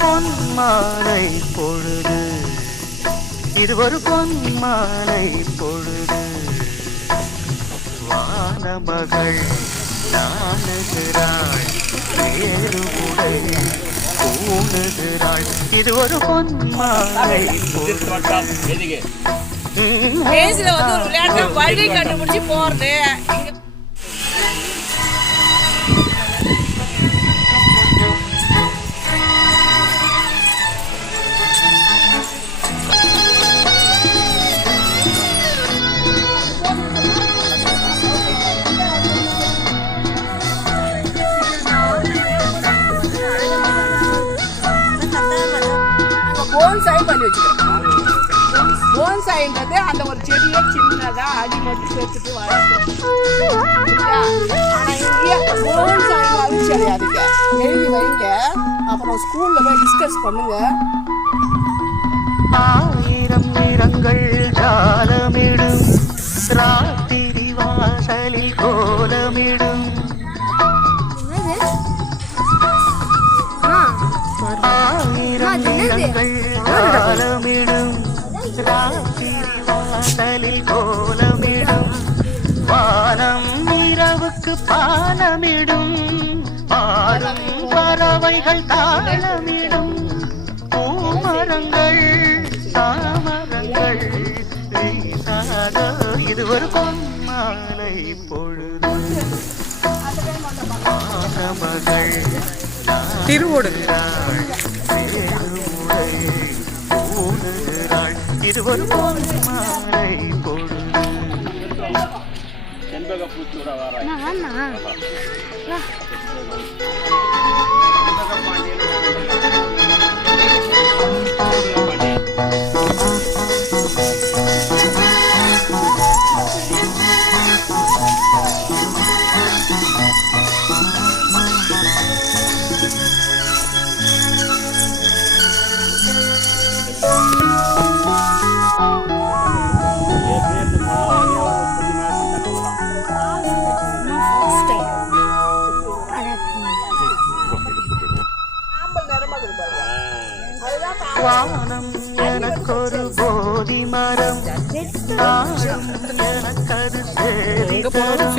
பொன்மாலை பொழுது, இது ஒரு பொன்மாலை பொழுது. வானமகள் நாணுகிறாள், வேறுமுறை பூணுகிறாள். இது ஒரு பொன்மாலை பொழுது. பேசுல வந்து ஒரு விளையாட்டு வழி கண்டுபிடிச்சு போறது. போன்சாய் பண்ணி வச்சுக்கிறோம். போன்சாயின்றது அந்த ஒரு செடியை சின்னதா அடி மட்டும் சேர்த்துட்டு வளர்த்து. ஆனா இங்கே போன்சாய் அழிச்சு அடையாதுங்க, எழுதி வைங்க, அப்புறம் ஸ்கூல்ல போய் டிஸ்கஸ் பண்ணுங்க. ஆயிரம் நிறங்கள் ஜாலமிடும், ராத்திரி வாசலில் கோலமிடும். ஆயிரம் நிறங்கள் ஜாலமிடும், ராத்திரி வாசலில் கோலமிடும். வானம் இரவுக்கு பாலமிடும், பாடும் பறவைகள் தாளமிடும். பூமரங்கள் தாமரங்கள் வீசாத, இது ஒரு பொன்மாலை பொழுது. வானமகள் திருவோடுகிறாள், வேறுமுறை பூணுகிறாள். இது ஒரு பொன்மாலை பொழுது. வானம் எனக்கொரு போதி மரம், எனக்கது சேதி தரும்.